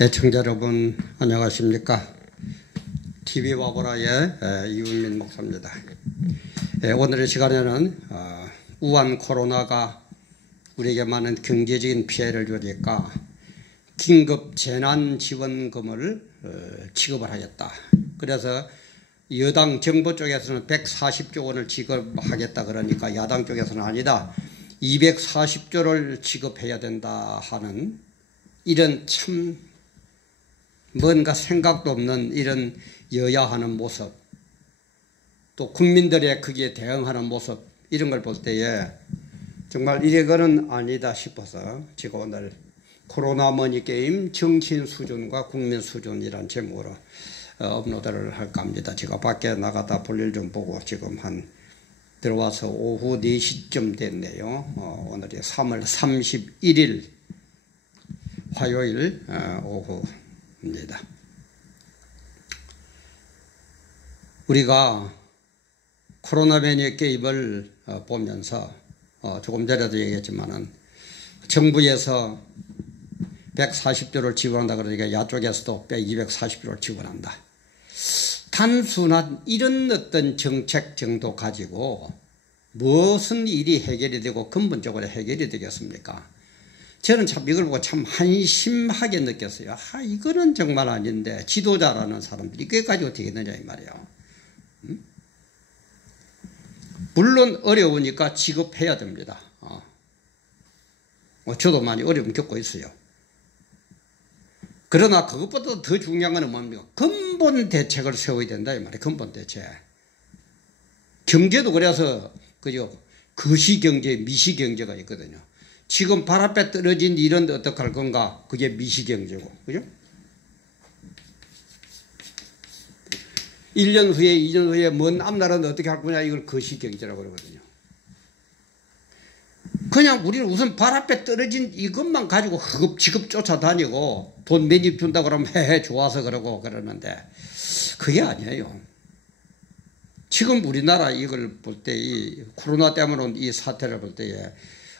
애청자 여러분 안녕하십니까? TV 와보라의 이윤민 목사입니다. 오늘의 시간에는 우한 코로나가 우리에게 많은 경제적인 피해를 주니까 긴급 재난지원금을 지급을 하겠다. 그래서 여당 정부 쪽에서는 140조 원을 지급하겠다 그러니까 야당 쪽에서는 아니다. 240조를 지급해야 된다 하는 이런 참 뭔가 생각도 없는 이런 여야하는 모습, 또 국민들의 거기에 대응하는 모습, 이런 걸 볼 때에 정말 이거는 아니다 싶어서 제가 오늘 코로나 머니 게임 정치인 수준과 국민 수준이란 제목으로 업로드를 할까 합니다. 제가 밖에 나가다 볼일 좀 보고 지금 들어와서 오후 4시쯤 됐네요. 오늘이 3월 31일 화요일 오후입니다. 우리가 코로나 매니 게임을 보면서 조금 전에도 얘기했지만은 정부에서 140조를 지원한다 그러니까 야쪽에서도 240조를 지원한다. 단순한 이런 어떤 정책 정도 가지고 무슨 일이 해결이 되고 근본적으로 해결이 되겠습니까? 저는 참 이걸 보고 참 한심하게 느꼈어요. 이거는 정말 아닌데 지도자라는 사람들이 이게까지 어떻게 되느냐 이 말이에요. 물론 어려우니까 지급해야 됩니다. 저도 많이 어려움 겪고 있어요. 그러나 그것보다 더 중요한 건 뭡니까? 근본 대책을 세워야 된다 이 말이에요. 근본 대책. 경제도 그래서 그죠? 거시경제, 미시경제가 있거든요. 지금 발 앞에 떨어진 일은 어떻게 할 건가? 그게 미시경제고, 그죠? 1년 후에, 2년 후에 먼 앞날은 어떻게 할 거냐? 이걸 거시경제라고 그러거든요. 그냥 우리는 우선 발 앞에 떨어진 이것만 가지고 허겁지겁 쫓아다니고 돈 매입 준다고 그러면 좋아서 그러고 그러는데 그게 아니에요. 지금 우리나라 이걸 볼 때 이 코로나 때문에 온 이 사태를 볼 때에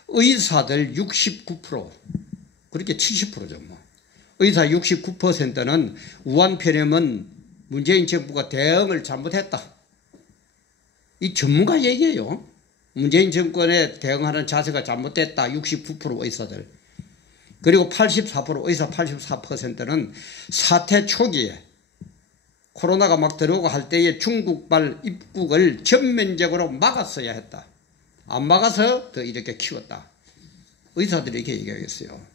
의사들 69% 그렇게 70%죠 뭐. 의사 69%는 우한 폐렴은 문재인 정부가 대응을 잘못했다. 이 전문가 얘기예요. 문재인 정권에 대응하는 자세가 잘못됐다. 69% 의사들. 그리고 84% 의사 84%는 사태 초기에 코로나가 막 들어오고 할 때에 중국발 입국을 전면적으로 막았어야 했다. 안 막아서 더 이렇게 키웠다. 의사들이 이렇게 얘기하겠어요.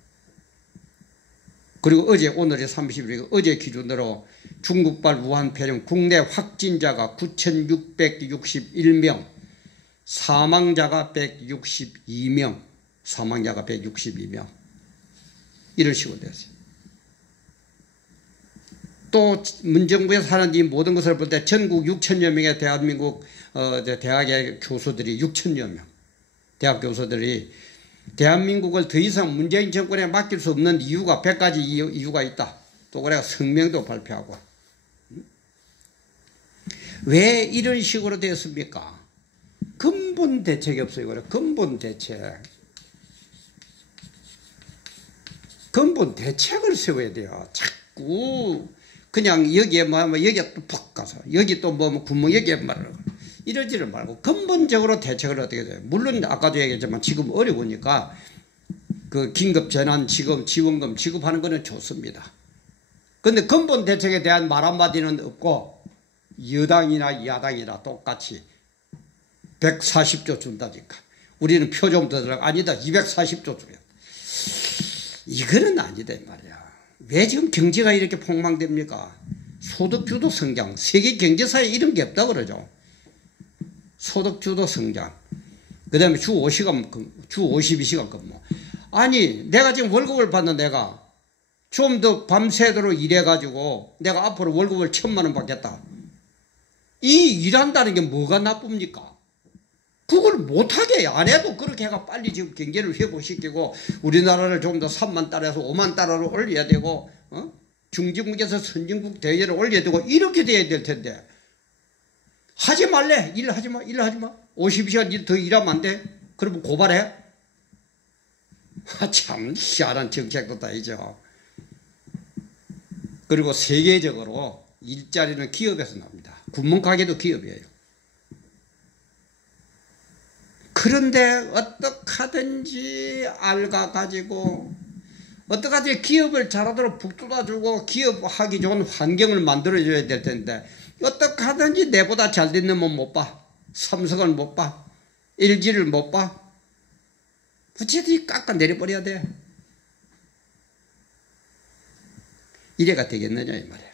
그리고 오늘이 30일이고 어제 기준으로 중국발 우한 폐렴 국내 확진자가 9,661명, 사망자가 162명, 이런 식으로 됐어요. 또 문정부에서 하는 이 모든 것을 볼 때 전국 6천여 명의 대한민국 대학의 교수들이 6천여 명 대학 교수들이 대한민국을 더 이상 문재인 정권에 맡길 수 없는 이유가 100가지 이유가 있다. 또 그래가 성명도 발표하고. 왜 이런 식으로 되었습니까? 근본 대책이 없어요. 그래. 근본 대책. 근본 대책을 세워야 돼요. 자꾸 그냥 여기에 여기에 또 푹 가서 여기 또 구멍 여기에 말하고 이러지를 말고 근본적으로 대책을 어떻게 돼요. 물론 아까도 얘기했지만 지금 어려우니까 그 긴급 재난 지원금 지급하는 거는 좋습니다. 그런데 근본 대책에 대한 말 한마디는 없고 여당이나 야당이나 똑같이 140조 준다니까. 우리는 표 좀 더 들어가. 아니다. 240조 줘야. 이거는 아니다 이 말이야. 왜 지금 경제가 이렇게 폭망됩니까? 소득주도 성장. 세계 경제사에 이런 게 없다고 그러죠. 소득주도 성장. 그 다음에 주 52시간 근무. 아니, 내가 지금 월급을 받는 내가 좀 더 밤새도록 일해가지고 내가 앞으로 월급을 1,000만 원 받겠다. 이 일한다는 게 뭐가 나쁩니까? 그걸 못하게 안 해도 그렇게 해가 빨리 지금 경제를 회복시키고 우리나라를 좀 더 3만 달러에서 5만 달러로 올려야 되고, 중진국에서 선진국 대회를 올려야 되고, 이렇게 돼야 될 텐데. 하지 말래. 일하지 마. 52시간 더 일하면 안 돼. 그러면 고발해. 참 희한한 정책도 다 있죠. 그리고 세계적으로 일자리는 기업에서 납니다. 구멍가게도 기업이에요. 그런데 어떻게 하든지 알가가지고 어떻게 하든지 기업을 잘하도록 북돋아주고 기업하기 좋은 환경을 만들어줘야 될 텐데 어떻게 하든지 내보다 잘 된 놈은 못 봐. 삼성을 못 봐. LG를 못 봐. 어쨌든 깎아내려버려야 돼. 이래가 되겠느냐 이 말이야.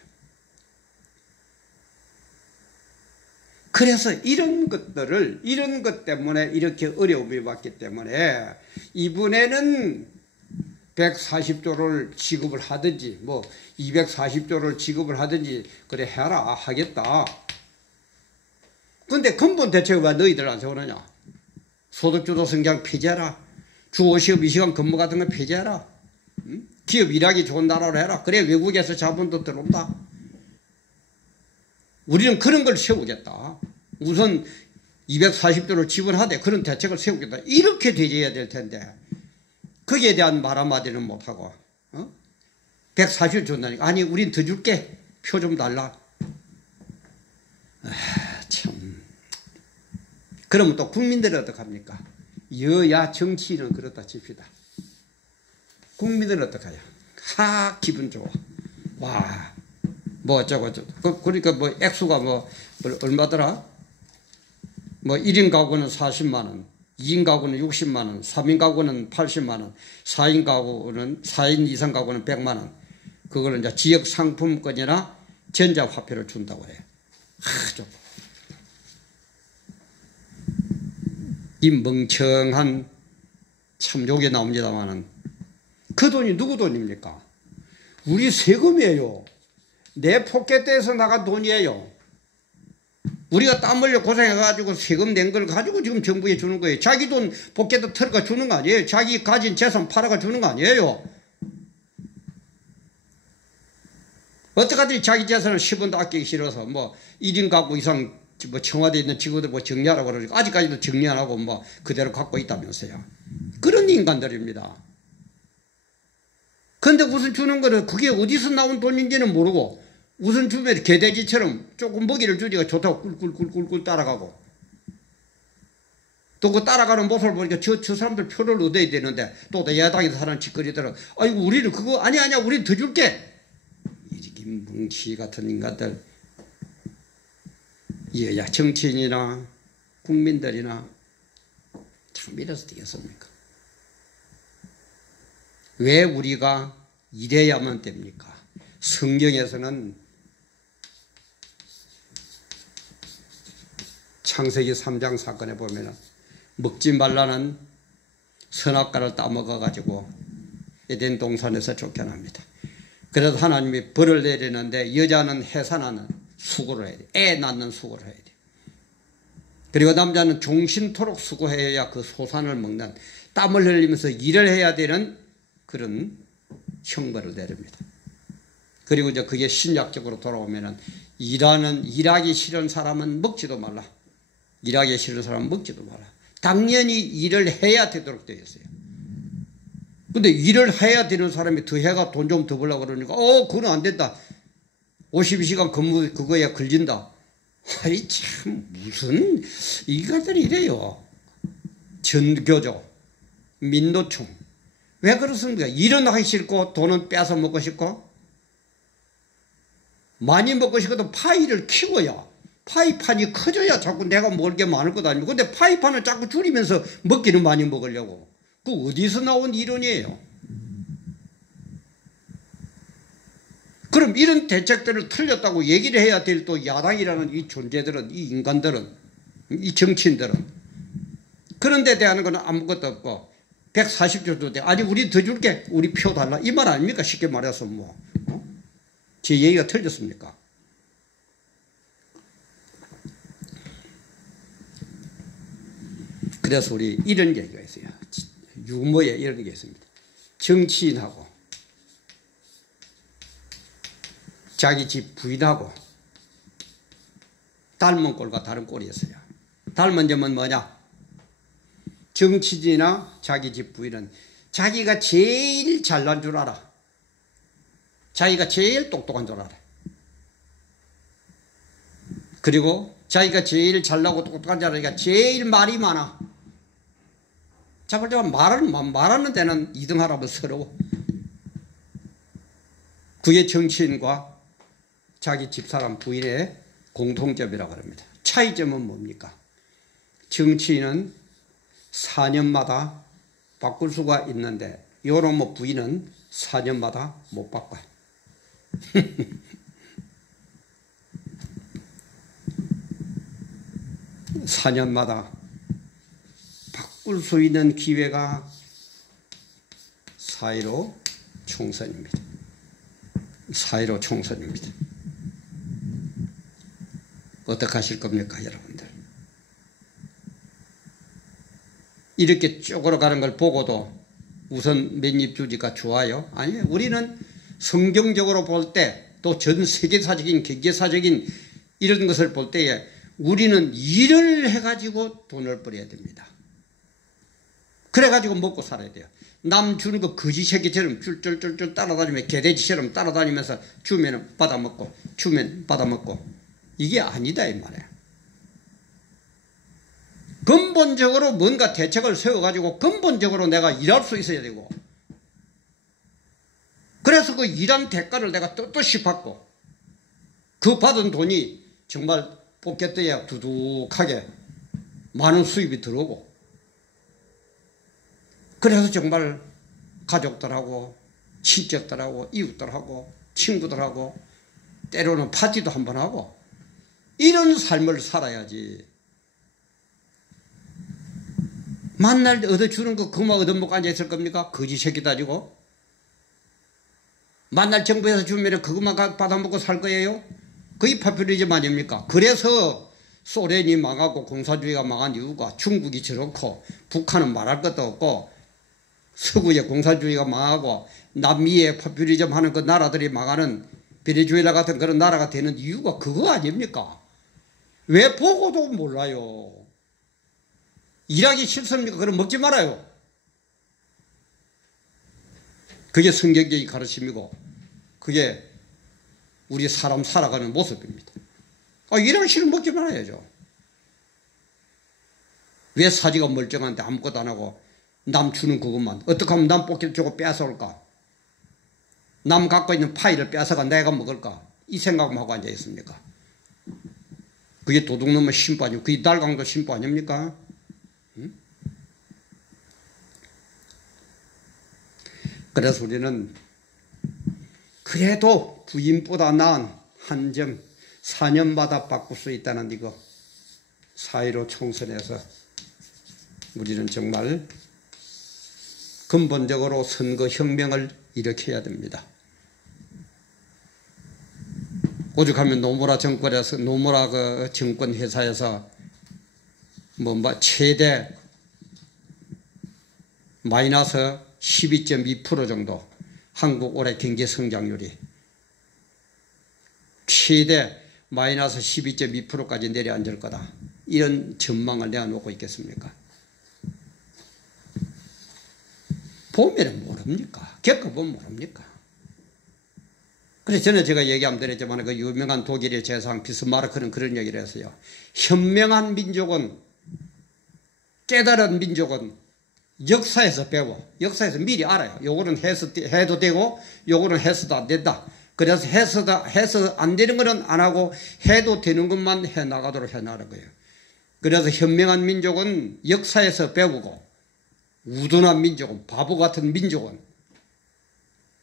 그래서 이런 것 때문에 이렇게 어려움이 왔기 때문에 이번에는 140조를 지급을 하든지 뭐 240조를 지급을 하든지 그래 해라 하겠다. 근데 근본 대책을 왜 너희들 안 세우느냐. 소득주도 성장 폐지해라. 주 52시간 근무 같은 거 폐지해라. 응? 기업 일하기 좋은 나라로 해라. 그래 외국에서 자본도 들어온다. 우리는 그런 걸 세우겠다. 우선 240조를 지원하되 그런 대책을 세우겠다. 이렇게 되져야 될 텐데 거기에 대한 말 한마디는 못하고 140조 준다니까. 아니 우린 더 줄게. 표 좀 달라. 참. 그러면 또 국민들은 어떡합니까? 여야 정치인은 그렇다 칩시다. 국민들은 어떡하냐. 기분 좋아. 와. 뭐 어쩌고 저쩌고. 그러니까 뭐 액수가 뭐 얼마더라? 뭐 1인 가구는 40만원, 2인 가구는 60만원, 3인 가구는 80만원, 4인 이상 가구는 100만원. 그거는 이제 지역 상품권이나 전자화폐를 준다고 해요. 좀. 이 멍청한 참 욕이 나옵니다만은 그 돈이 누구 돈입니까? 우리 세금이에요. 내 포켓에서 나간 돈이에요. 우리가 땀 흘려 고생해가지고 세금 낸 걸 가지고 지금 정부에 주는 거예요. 자기 돈 포켓에 털어가 주는 거 아니에요. 자기 가진 재산 팔아가 주는 거 아니에요. 어떡하든지 자기 재산을 10원도 아끼기 싫어서 뭐 1인 가구 이상 뭐 청와대에 있는 직원들 뭐 정리하라고 그러니까 아직까지도 정리 안 하고 뭐 그대로 갖고 있다면서요. 그런 인간들입니다. 근데 우선 주는 거는 그게 어디서 나온 돈인지는 모르고 우선 주면 개돼지처럼 조금 먹이를 주니까 좋다고 꿀꿀꿀꿀 따라가고 또 그 따라가는 모습을 보니까 저 사람들 표를 얻어야 되는데 또 야당에서 사람 짓거리더라. 아이고 우리는 그거 아니야 우리는 더 줄게. 이렇게 뭉치 같은 인간들 여야 정치인이나 국민들이나 참 이래서 되겠습니까? 왜 우리가 이래야만 됩니까? 성경에서는 창세기 3장 사건에 보면 먹지 말라는 선악과를 따먹어 가지고 에덴 동산에서 쫓겨납니다. 그래서 하나님이 벌을 내리는데 여자는 해산하는 수고를 해야 돼. 애 낳는 수고를 해야 돼. 그리고 남자는 종신토록 수고해야 그 소산을 먹는 땀을 흘리면서 일을 해야 되는 그런 형벌을 내립니다. 그리고 이제 그게 신약적으로 돌아오면은 일하기 싫은 사람은 먹지도 말라. 일하기 싫은 사람은 먹지도 마라. 당연히 일을 해야 되도록 되어 있어요. 근데 일을 해야 되는 사람이 더 해가 돈 좀 더 벌려고 그러니까 그건 안 된다. 52시간 근무 그거야 걸린다. 아이 참 무슨 이것들이 이래요. 전교조, 민노총. 왜 그렇습니까? 일은 하기 싫고 돈은 뺏어 먹고 싶고 많이 먹고 싶어도 파이를 키워야 파이판이 커져야 자꾸 내가 먹을 게 많을 것 아닙니까? 근데 파이판을 자꾸 줄이면서 먹기는 많이 먹으려고. 그 어디서 나온 이론이에요? 그럼 이런 대책들을 틀렸다고 얘기를 해야 될 또 야당이라는 이 존재들은, 이 인간들은, 이 정치인들은. 그런 데 대한 건 아무것도 없고 140조도 돼. 아니 우리 더 줄게. 우리 표 달라. 이 말 아닙니까? 쉽게 말해서 뭐. 제 얘기가 틀렸습니까? 그래서 우리 이런 얘기가 있어요. 유머에 이런 게 있습니다. 정치인하고 자기 집 부인하고 닮은 꼴과 다른 꼴이 있어요. 닮은 점은 뭐냐? 정치인이나 자기 집 부인은 자기가 제일 잘난 줄 알아. 자기가 제일 똑똑한 줄 알아. 그리고 자기가 제일 잘나고 똑똑한 줄 알으니까 제일 말이 많아. 자볼 때만 말하는 데는 2등하라면 서러워. 그게 정치인과 자기 집사람 부인의 공통점이라고 합니다. 차이점은 뭡니까? 정치인은 4년마다 바꿀 수가 있는데 요런 뭐 부인은 4년마다 못 바꿔요. 4년마다 바꿀 수 있는 기회가 4.15 총선입니다. 4.15 총선입니다. 어떻게 하실 겁니까, 여러분들? 이렇게 쪼그러 가는 걸 보고도 우선 맨입 주지가 좋아요? 아니에요. 우리는 성경적으로 볼 때 또 전 세계사적인 경제사적인 이런 것을 볼 때에 우리는 일을 해가지고 돈을 벌어야 됩니다. 그래가지고 먹고 살아야 돼요. 남 주는 거 거지새끼처럼 쫄쫄쫄쫄 따라다니면서 개돼지처럼 따라다니면서 주면 받아먹고 주면 받아먹고 이게 아니다 이 말이에요. 근본적으로 뭔가 대책을 세워가지고 근본적으로 내가 일할 수 있어야 되고 그래서 그 일한 대가를 내가 떳떳이 받고 그 받은 돈이 정말 포켓에 두둑하게 많은 수입이 들어오고 그래서 정말 가족들하고 친척들하고 이웃들하고 친구들하고 때로는 파티도 한번 하고 이런 삶을 살아야지. 만날 때 얻어주는 거 그만 얻어먹고 앉아있을 겁니까? 거지 새끼 따지고. 만날 정부에서 주면 그것만 받아먹고 살 거예요? 그게 파퓰리즘 아닙니까? 그래서 소련이 망하고 공산주의가 망한 이유가 중국이 저렇고 북한은 말할 것도 없고 서구의 공산주의가 망하고 남미의 파퓰리즘 하는 그 나라들이 망하는 베네수엘라 같은 그런 나라가 되는 이유가 그거 아닙니까? 왜 보고도 몰라요? 일하기 싫습니까? 그럼 먹지 말아요. 그게 성경적인 가르침이고 그게 우리 사람 살아가는 모습입니다. 일하기 싫으면 먹지 말아야죠. 왜 사지가 멀쩡한데 아무것도 안 하고 남 주는 그것만 어떻게 하면 남 뽑기를 주고 뺏어올까? 남 갖고 있는 파이를 뺏어가 내가 먹을까? 이 생각만 하고 앉아 있습니까? 그게 도둑놈의 신부 아니고 그게 날강도 신부 아닙니까? 그래서 우리는 그래도 부인보다 나은 한 점 4년마다 바꿀 수 있다는 이거 4.15 총선에서 우리는 정말 근본적으로 선거혁명을 일으켜야 됩니다. 오죽하면 노무라 정권에서 노무라 그 정권 회사에서 최대 마이너스 12.2% 정도 한국 올해 경제 성장률이 최대 마이너스 12.2%까지 내려앉을 거다. 이런 전망을 내어놓고 있겠습니까? 보면은 모릅니까? 겪어보면 모릅니까? 그래서 전에 제가 얘기하면 드렸지만 그 유명한 독일의 재상 비스마르크는 그런 얘기를 했어요. 현명한 민족은 깨달은 민족은 역사에서 배워. 역사에서 미리 알아요. 요거는 해도 되고 요거는 해서도 안 된다. 그래서 해서 안 되는 거는 안 하고 해도 되는 것만 해 나가도록 해 나가는 거예요. 그래서 현명한 민족은 역사에서 배우고 우둔한 민족은 바보 같은 민족은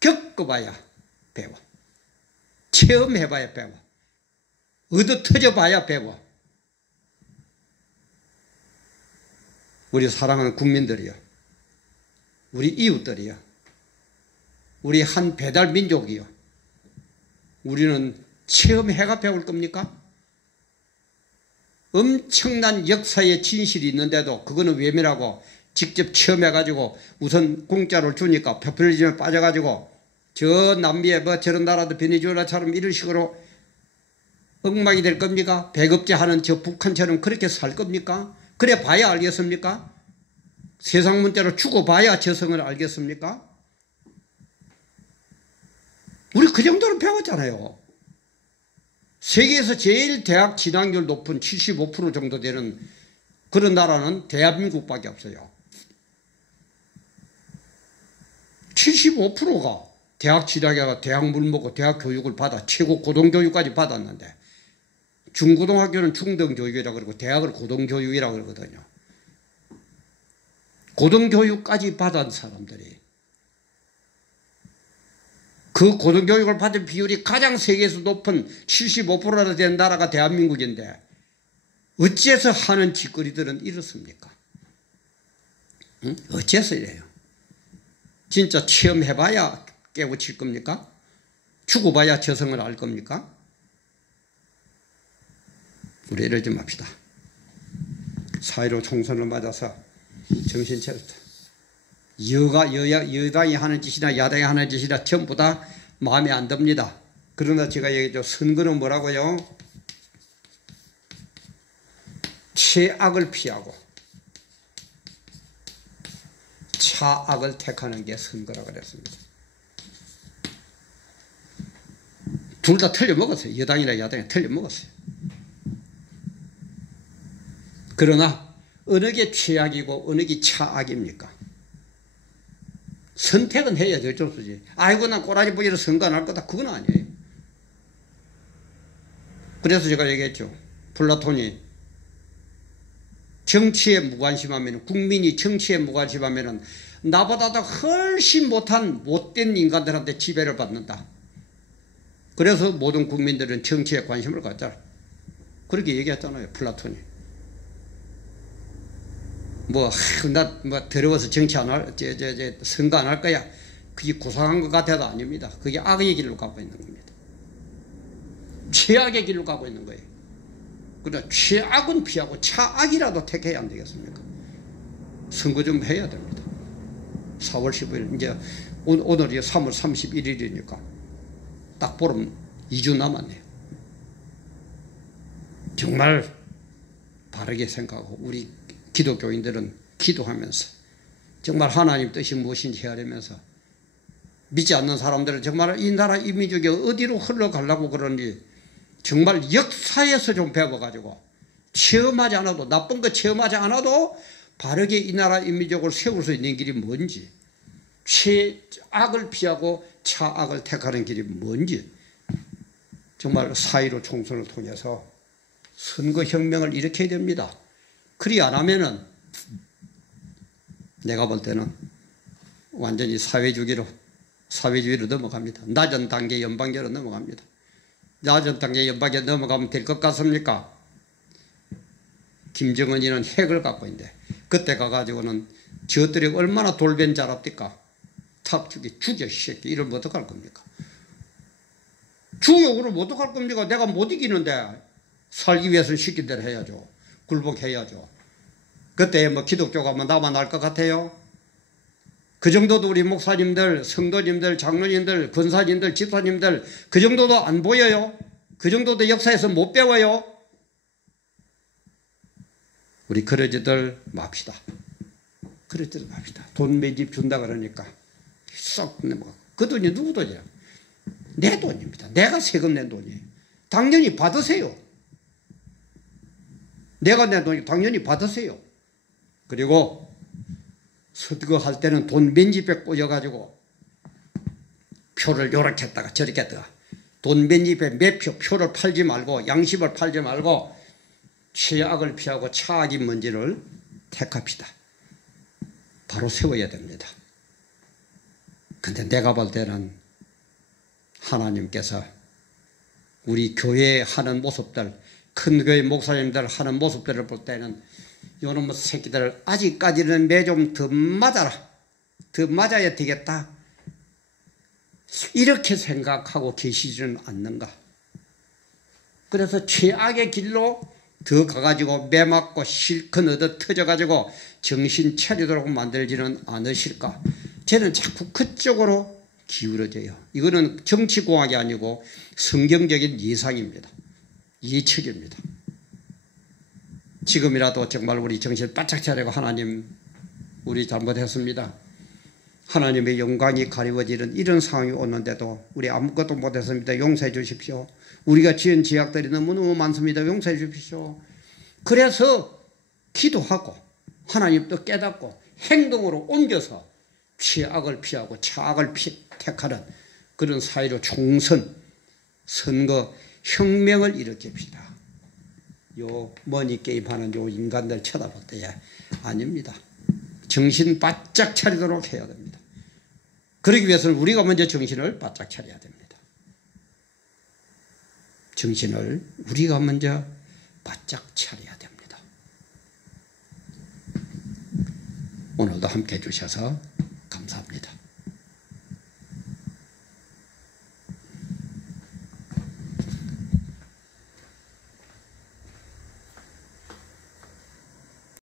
겪어봐야 배워. 체험해봐야 배워. 얻어 터져봐야 배워. 우리 사랑하는 국민들이요. 우리 이웃들이요. 우리 한 배달 민족이요. 우리는 체험해가 배울 겁니까? 엄청난 역사의 진실이 있는데도 그거는 외면하고 직접 체험해가지고 우선 공짜로 주니까 포퓰리즘에 빠져가지고 저 남미에 저런 나라도 베네수엘라처럼 이런 식으로 엉망이 될 겁니까? 배급제 하는 저 북한처럼 그렇게 살 겁니까? 그래 봐야 알겠습니까? 세상 문제로 죽어봐야 저성을 알겠습니까? 우리 그 정도로 배웠잖아요. 세계에서 제일 대학 진학률 높은 75% 정도 되는 그런 나라는 대한민국밖에 없어요. 75%가 대학 진학해가 대학 물먹고 대학 교육을 받아 최고 고등교육까지 받았는데 중고등학교는 중등교육이라고 그러고 대학을 고등교육이라고 그러거든요. 고등교육까지 받은 사람들이 그 고등교육을 받은 비율이 가장 세계에서 높은 75%나 되는 나라가 대한민국인데 어째서 하는 짓거리들은 이렇습니까? 응? 어째서 이래요? 진짜 체험해봐야 깨우칠 겁니까? 죽어봐야 저성을 알 겁니까? 우리 이러지 맙시다. 4.15 총선을 맞아서 정신 차렸다. 여당이 하는 짓이나 야당이 하는 짓이나 전부 다 마음에 안 듭니다. 그러나 제가 얘기했죠. 선거는 뭐라고요? 최악을 피하고 차악을 택하는 게 선거라고 그랬습니다. 둘 다 틀려먹었어요. 여당이나 야당이 틀려먹었어요. 그러나 어느 게 최악이고 어느 게 차악입니까? 선택은 해야죠. 어쩔 수 없지. 아이고 난 꼬라지 부리로 선거 안 할 거다. 그건 아니에요. 그래서 제가 얘기했죠. 플라톤이 정치에 무관심하면, 국민이 정치에 무관심하면 나보다도 훨씬 못한 못된 인간들한테 지배를 받는다. 그래서 모든 국민들은 정치에 관심을 갖자. 그렇게 얘기했잖아요. 플라톤이. 나 더러워서 정치 안 할, 선거 안 할 거야. 그게 구상한 것 같아도 아닙니다. 그게 악의 길로 가고 있는 겁니다. 최악의 길로 가고 있는 거예요. 그러나 최악은 피하고 차악이라도 택해야 안 되겠습니까? 선거 좀 해야 됩니다. 4월 15일, 이제 오늘이 3월 31일이니까 딱 보름 2주 남았네요. 정말 바르게 생각하고 우리 기독교인들은 기도하면서 정말 하나님 뜻이 무엇인지 헤아리면서 믿지 않는 사람들은 정말 이 나라 이 민족이 어디로 흘러가려고 그러는지 정말 역사에서 좀 배워가지고 체험하지 않아도 나쁜 거 체험하지 않아도 바르게 이 나라 이 민족을 세울 수 있는 길이 뭔지 최악을 피하고 차악을 택하는 길이 뭔지 정말 4.15 총선을 통해서 선거혁명을 일으켜야 됩니다. 그리 안 하면은 내가 볼 때는 완전히 사회주의로 넘어갑니다. 낮은 단계 연방제로 넘어갑니다. 낮은 단계 연방제 넘어가면 될 것 같습니까? 김정은이는 핵을 갖고 있는데 그때 가가지고는 저들이 얼마나 돌변 잘합니까? 탁 죽여 새끼 이러면 어떡할 겁니까? 죽여 그러면 어떡할 겁니까? 내가 못 이기는데 살기 위해서는 시킨 대로 해야죠. 굴복해야죠. 그때 뭐 기독교가 뭐 나만 알 것 같아요? 그 정도도 우리 목사님들, 성도님들, 장로님들, 권사님들, 집사님들 그 정도도 안 보여요? 그 정도도 역사에서 못 배워요? 우리 그러지들 맙시다. 그러지들 맙시다. 돈 매집 준다 그러니까 썩 넘어가고. 그 돈이 누구 돈이야? 내 돈입니다. 내가 세금 낸 돈이에요. 당연히 받으세요. 내가 낸 돈이 당연히 받으세요. 그리고 선거할 때는 돈 맨집에 꽂아가지고 표를 요렇게 했다가 저렇게 했다가 돈 맨집에 매표 표를 팔지 말고 양심을 팔지 말고 최악을 피하고 차악이 뭔지를 택합시다. 바로 세워야 됩니다. 근데 내가 볼 때는 하나님께서 우리 교회에 하는 모습들 큰 교회 목사님들 하는 모습들을 볼 때는 요놈의 새끼들 아직까지는 매 좀 더 맞아라. 더 맞아야 되겠다. 이렇게 생각하고 계시지는 않는가. 그래서 최악의 길로 더 가가지고 매 맞고 실컷 얻어 터져가지고 정신 차리도록 만들지는 않으실까. 저는 자꾸 그쪽으로 기울어져요. 이거는 정치공학이 아니고 성경적인 예상입니다. 예측입니다. 지금이라도 정말 우리 정신 바짝 차리고 하나님 우리 잘못했습니다. 하나님의 영광이 가리워지는 이런 상황이 오는데도 우리 아무것도 못했습니다. 용서해 주십시오. 우리가 지은 죄악들이 너무너무 많습니다. 용서해 주십시오. 그래서 기도하고 하나님도 깨닫고 행동으로 옮겨서 죄악을 피하고 차악을 택하는 그런 사회로 총선, 선거, 혁명을 일으킵시다. 요 머니 게임하는 요 인간들 쳐다볼 때에 아닙니다. 정신 바짝 차리도록 해야 됩니다. 그러기 위해서는 우리가 먼저 정신을 바짝 차려야 됩니다. 정신을 우리가 먼저 바짝 차려야 됩니다. 오늘도 함께 해주셔서